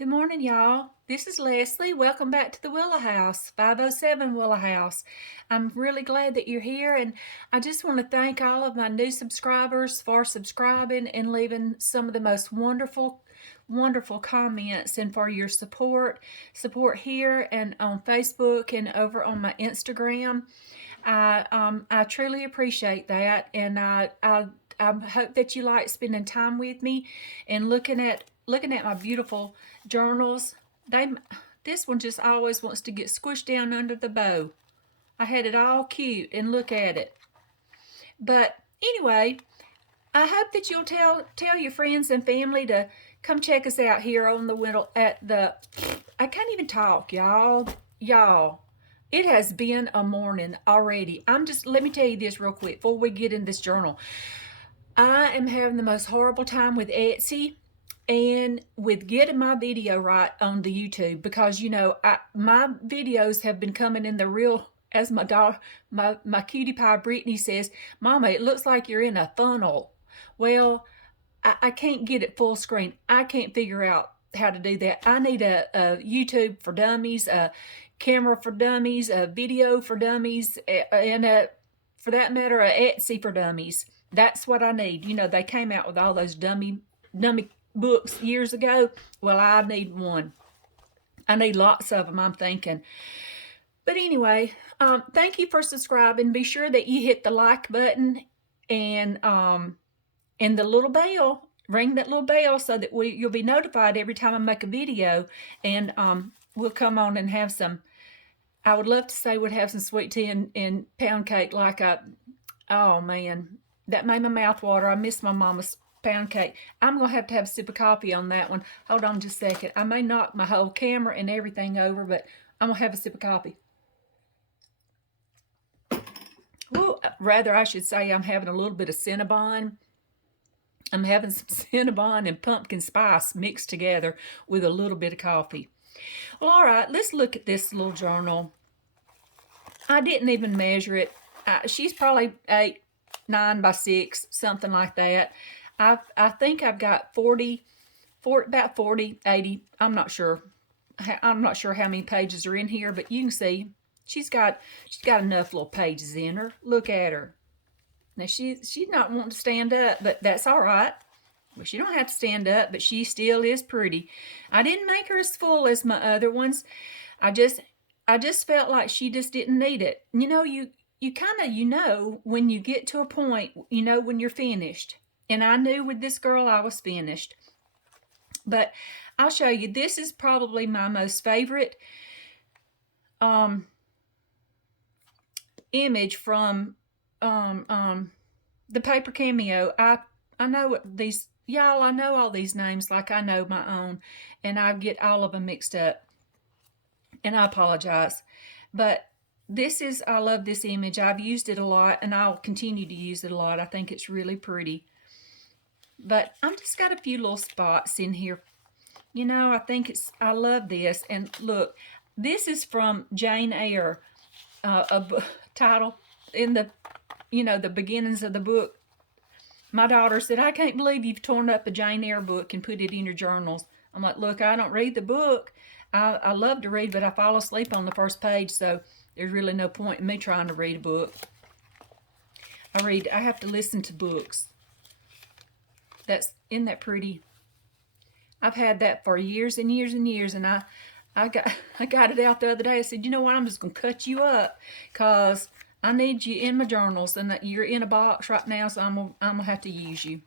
Good morning, y'all. This is Leslie. Welcome back to the Willow House, 507 Willow House. I'm really glad that you're here, and I just want to thank all of my new subscribers for subscribing and leaving some of the most wonderful comments, and for your support here and on Facebook and over on my Instagram. I truly appreciate that, and I hope that you like spending time with me and looking at my beautiful journals. They This one just always wants to get squished down under the bow. I had it all cute, and look at it. But anyway, I hope that you'll tell your friends and family to come check us out here on the window at the. I can't even talk, y'all. It has been a morning already. Let me tell you this real quick before we get in this journal. I am having the most horrible time with Etsy and with getting my video right on the YouTube, because my videos have been coming in the real, as my daughter, my cutie pie Brittany says, Mama, it looks like you're in a funnel. Well, I can't get it full screen. I can't figure out how to do that. I need a YouTube for dummies, a camera for dummies, a video for dummies, and for that matter, a Etsy for dummies. That's what I need. They came out with all those dummy books years ago. Well, I need one. I need lots of them, I'm thinking. But anyway, thank you for subscribing. Be sure that you hit the like button and the little bell. Ring that little bell so that you'll be notified every time I make a video. And we'll come on and have some. I would love to say we'd have some sweet tea and pound cake oh man, that made my mouth water. I miss my mama's pound cake. I'm going to have a sip of coffee on that one. Hold on just a second. I may knock my whole camera and everything over, but I'm going to have a sip of coffee. Well, rather, I should say I'm having a little bit of Cinnabon. I'm having some Cinnabon and pumpkin spice mixed together with a little bit of coffee. Well, all right, let's look at this little journal. I didn't even measure it. She's probably 9 by 6, something like that. I think I've got about 40, 80. I'm not sure. I'm not sure how many pages are in here, but you can see she's got enough little pages in her. Look at her. Now she's not wanting to stand up, but that's all right. Well, she don't have to stand up, but she still is pretty. I didn't make her as full as my other ones. I just felt like she just didn't need it. You kind of when you get to a point, when you're finished. And I knew with this girl I was finished. But I'll show you. This is probably my most favorite image from the paper cameo. I know what these, y'all, I know all these names like I know my own, and I get all of them mixed up, and I apologize. But I love this image. I've used it a lot, and I'll continue to use it a lot. I think it's really pretty. But I've just got a few little spots in here. I love this. And look, this is from Jane Eyre, title in the beginnings of the book. My daughter said, I can't believe you've torn up a Jane Eyre book and put it in your journals. I'm like, look, I don't read the book. I love to read, but I fall asleep on the first page, so there's really no point in me trying to read a book. I have to listen to books. Isn't that pretty? I've had that for years and years and years, and I got it out the other day. I said, you know what? I'm just gonna cut you up because I need you in my journals, and that you're in a box right now, so I'm gonna have to use you.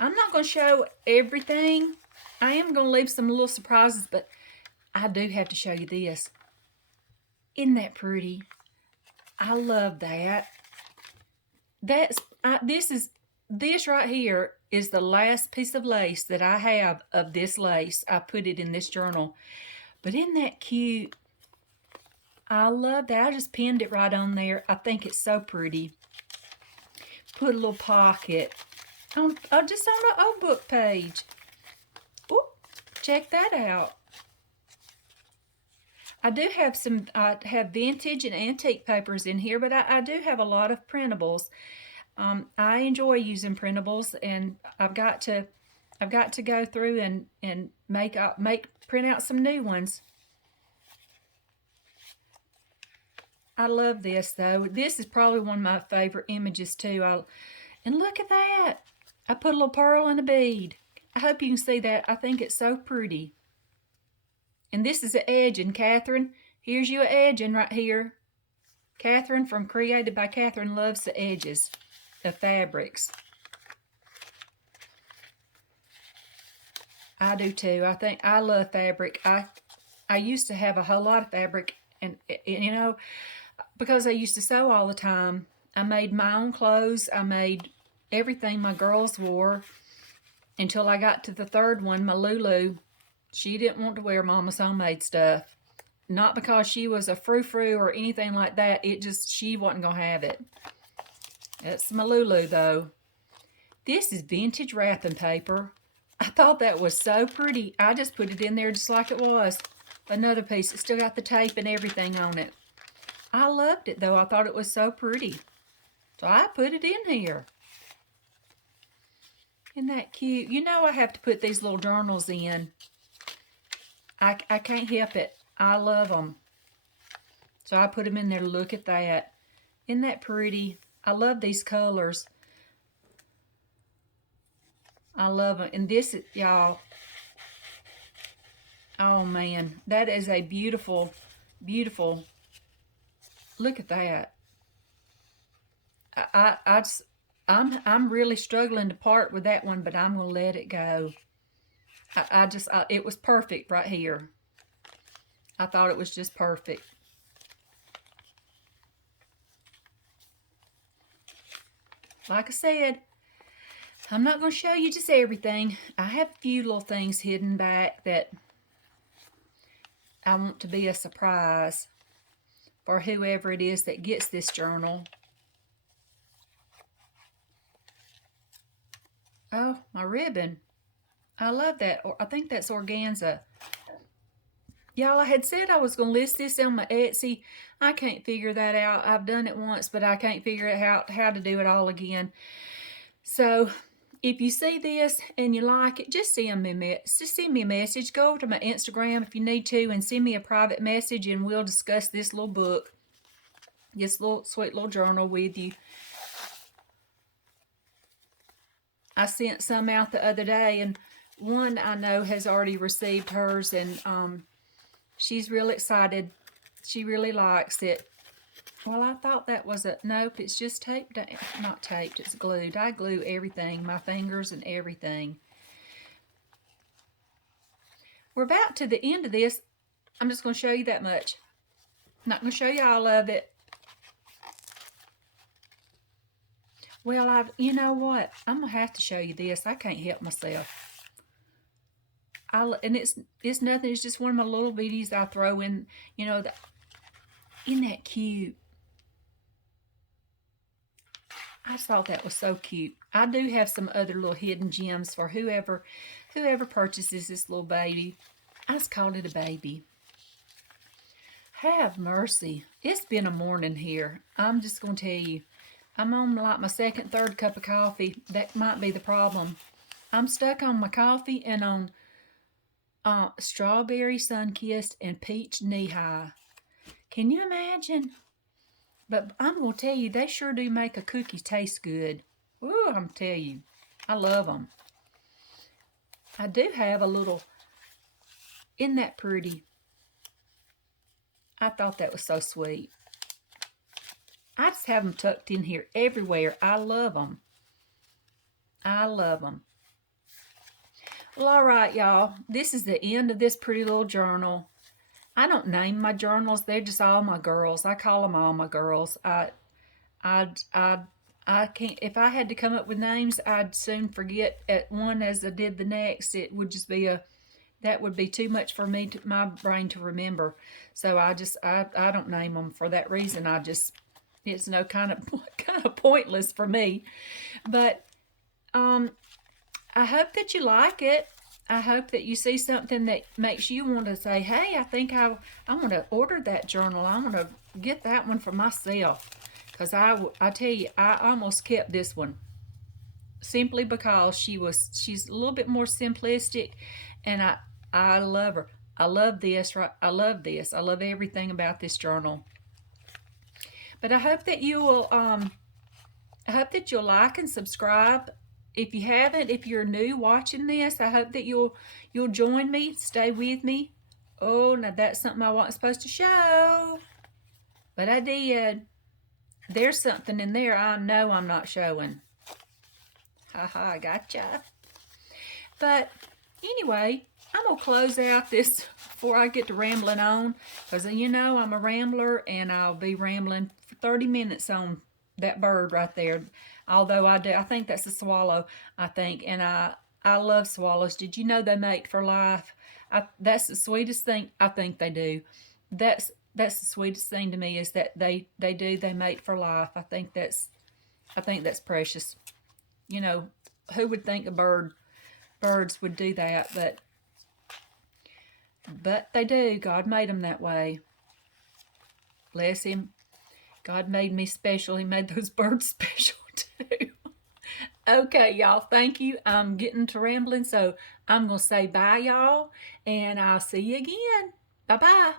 I'm not gonna show everything. I am gonna leave some little surprises, but I do have to show you this. Isn't that pretty? I love that. This right here is the last piece of lace that I have of this lace. I put it in this journal. But isn't that cute? I love that. I just pinned it right on there. I think it's so pretty. Put a little pocket. Just on the old book page. Ooh, check that out. I do have I have vintage and antique papers in here, but I do have a lot of printables. I enjoy using printables, and I've got to I've got to go through and print out some new ones. I love this though. This is probably one of my favorite images too. And look at that. I put a little pearl in a bead. I hope you can see that. I think it's so pretty. And this is an edging, Catherine. Here's you a edging right here. Catherine from Created by Catherine loves the edges of fabrics. I do too. I love fabric. I used to have a whole lot of fabric, and you know, because I used to sew all the time. I made my own clothes. I made everything my girls wore until I got to the third one, my Lulu. She didn't want to wear Mama's homemade stuff. Not because she was a frou-frou or anything like that. It just, she wasn't going to have it. That's my Lulu, though. This is vintage wrapping paper. I thought that was so pretty. I just put it in there just like it was. Another piece. It still got the tape and everything on it. I loved it, though. I thought it was so pretty. So I put it in here. Isn't that cute? You know I have to put these little journals in. I can't help it. I love them. So I put them in there. Look at that. Isn't that pretty? I love these colors. I love them. And this is, y'all, oh man, that is a beautiful, beautiful, look at that. I'm really struggling to part with that one, but I'm going to let it go. It was perfect right here. I thought it was just perfect. Like I said, I'm not going to show you just everything. I have a few little things hidden back that I want to be a surprise for whoever it is that gets this journal. Oh, my ribbon. I love that. I think that's organza. Y'all, I had said I was going to list this on my Etsy. I can't figure that out. I've done it once, but I can't figure out how to do it all again. So, if you see this and you like it, just send me a message. Go over to my Instagram if you need to and send me a private message, and we'll discuss this little book, this little sweet little journal with you. I sent some out the other day, and one I know has already received hers, and she's real excited. She really likes it. Well, I thought that was nope, it's just taped, not taped, it's glued. I glue everything, my fingers and everything. We're about to the end of this. I'm just going to show you that much. I'm not going to show you all of it. Well, you know what? I'm going to have to show you this. I can't help myself. And it's nothing. It's just one of my little bitties I throw in, you know, isn't that cute? I just thought that was so cute. I do have some other little hidden gems for whoever purchases this little baby. I just called it a baby. Have mercy. It's been a morning here. I'm just going to tell you. I'm on like my second, third cup of coffee. That might be the problem. I'm stuck on my coffee and on strawberry sun-kissed and peach knee-high. Can you imagine? But I'm going to tell you, they sure do make a cookie taste good. Ooh, I'm telling you. I love them. I do have a little, isn't that pretty? I thought that was so sweet. I just have them tucked in here everywhere. I love them. I love them. Well, all right, y'all. This is the end of this pretty little journal. I don't name my journals. They're just all my girls. I call them all my girls. I can't. If I had to come up with names, I'd soon forget at one as I did the next. It would just be that would be too much for me, my brain to remember. So I don't name them for that reason. It's no kind of pointless for me. But I hope that you like it. I hope that you see something that makes you want to say, hey, I think I want to order that journal. I want to get that one for myself. Because I tell you, I almost kept this one. simply because she's a little bit more simplistic, and I love her. I love this, right? I love this. I love everything about this journal. But I hope that you will I hope that you'll like and subscribe. If you haven't, if you're new watching this, I hope that you'll join me, stay with me. Oh, now that's something I wasn't supposed to show, but I did. There's something in there I know I'm not showing. Haha, gotcha. But anyway, I'm going to close out this before I get to rambling on, because you know I'm a rambler, and I'll be rambling for 30 minutes on that bird right there. Although I think that's a swallow, I think, and I love swallows. Did you know they mate for life? That's the sweetest thing. I think they do. That's the sweetest thing to me, is that they mate for life. I think that's precious. You know, who would think birds would do that? But they do. God made them that way. Bless him. God made me special. He made those birds special too. Okay, y'all. Thank you. I'm getting to rambling, so I'm going to say bye, y'all, and I'll see you again. Bye-bye.